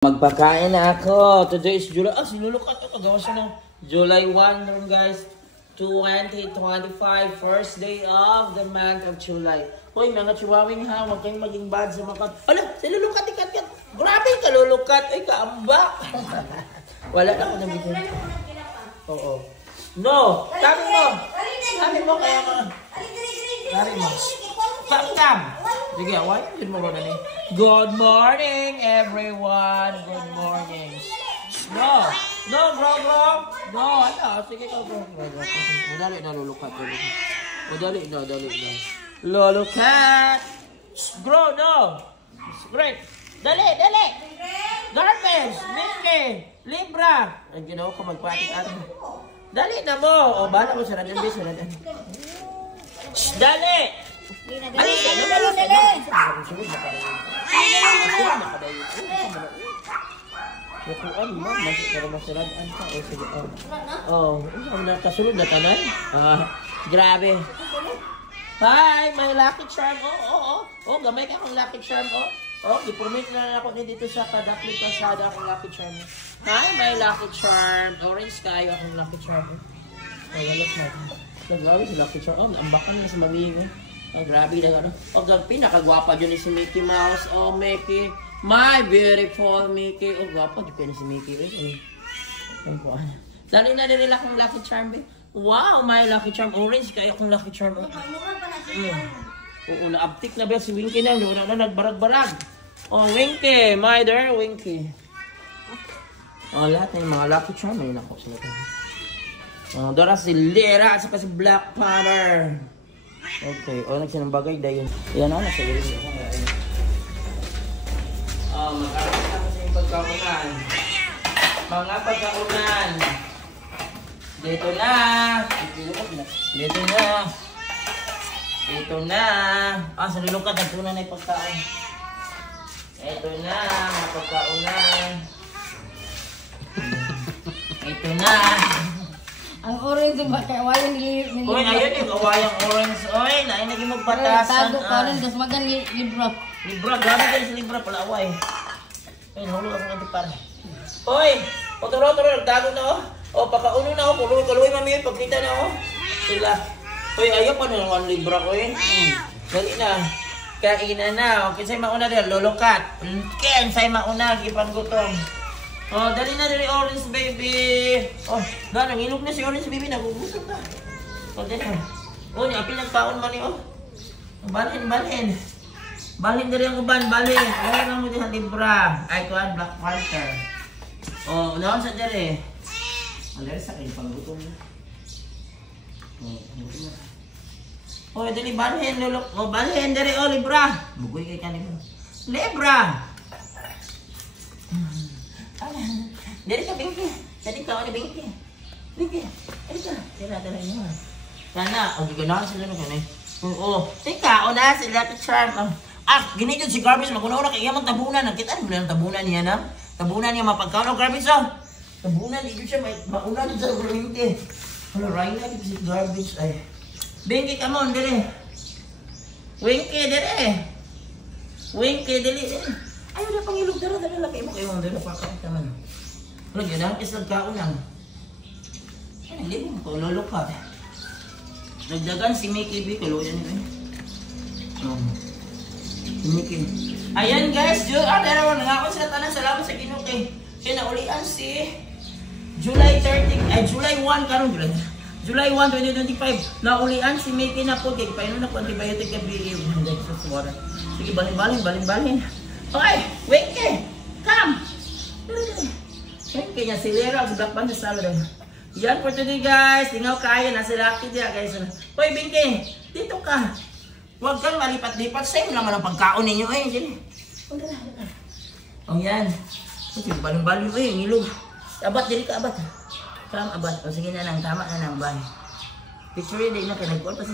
Magpakain na ako. Today is July. Ah, sinulukat ito. Kagawa siya ng July 1 rin guys. 2025. First day of the month of July. Hoy, mga chihuahuing ha. Huwag kayong maging bad sa makat. Ala, sinulukat. Ikat. Grabe ka lulukat. Ay, kaambak. Wala na ako nabigyan. Oo. No. Sabi mo kaya ka. Sabi mo. Pakam. Sige, why? Good morning. Good morning, everyone. Good morning. No, bro. No, ano? Sige ka, bro. Dali na, lulukat. Dali na. Lulukat. Bro, no. Great. Dali. Garbage, Mickey, Libra. Ang ginawa ko magpatik atin. Dali na mo. O, bahala ko saradan. Dali. Dali. Nakuan mo, masiraan ka. O, sige. Kasunod na tanan. Grabe. Hi, may lucky charm. Gamay ka akong lucky charm. I-promote na ako dito sa Kadakli Pasada akong lucky charm. Hi, may lucky charm. Orange kayo akong lucky charm. Walas natin. Nagawin si lucky charm. Ambakan na sa mamigo. Grabe na ano. Pinakagwapa dyan si Mickey Mouse. Mickey. My beautiful Mickey. Gwapa dyan si Mickey. Dali na rin akong lucky charm. Wow, my lucky charm. Orange kayo akong lucky charm. Oo, naabtik na ba si Winky na. Wala na nagbarag-barag. Winky. My dear Winky. Lahat na yung mga lucky charm. Ayun ako sila. Dora si Lera at saka si Black Panther. Okay, nagsinang bagay dahil. Yan ako, nasa gilid. Mag-aral ako sa yung pagkaunan. Mga pagkaunan. Dito na. Sa nilukat, nagtunan na yung pagkaon. Ito na, mga pagkaunan. Ito na. Ang orange ba kay awayan ni. Oy, ayun yung awayang orange. Oy, naay naging magpatasan. Tago ka rin, das magan libra. Libra, gabi din sa libra pala away. Ay, nahulog ako ng para. Oy, otoro, nagtago na pakauno na kuluwi mami, pagkita na sila. Oy, ayaw pa na ng libra ko Dali na. Kainan na. Okay, sa'yo mauna din, lulukat. Ken, sa'yo mauna, ipanggutom. Dali na orange baby. Ganang ilog na si orange baby, nagugutom na. Dali na. Apil nagpaon man Balhin. Balhin dali ang uban, balhin. Ano mo din ang libra. Ay, kuhan, Black Panther. Unahan sa dali. Dali sa kayo, panggutom na. Dali, balhin, lulok. Balhin dali, libra. Bugoy kay ka Libra. Dari ka, Binky. Dari ka, Binky. Binky, dari ka. Tira nyo. Sana, ganahan sila na ganun. Teka, na sila to charm. Ginito si Garbage, maguna-una kaya mang tabunan. Nakita mo na yung tabunan niya na? Tabunan niya mapagkaon. Garbage, tabunan, dito siya, mauna dito sa Winky. Ray na dito si Garbage. Binky, come on, dali. Winky, dali. Ayaw na pangilog, dala laki mo kayo. Dala pakakit naman. Yun ang isagkaon lang. Hindi mo ko lulukat. Nagdagan si Mickey B. Kaluyan nito si Mickey. Ayan guys, dalawa nangakon sila tanan. Salamat sa Kinuki. Naulian si July 1 karon July 1, 2025. Naulian si Mickey na po. Kaya paano na po antibiotic na B.E. Sige, balin. Okay, Winky, come! Winky niya, si Lera, si Black Panther, salad. Yan for today guys. Tingaw kaya na si Lucky dia guys. Hoy, Winky, dito ka. Huwag kang malipat-lipat. Same naman ang pagkaon ninyo. Yan. Balong-balong. Ngilog. Abat, dili ka, abat. Come, abat. Sige na lang, tama na lang, bye. Picture din na, kaya nag-call pa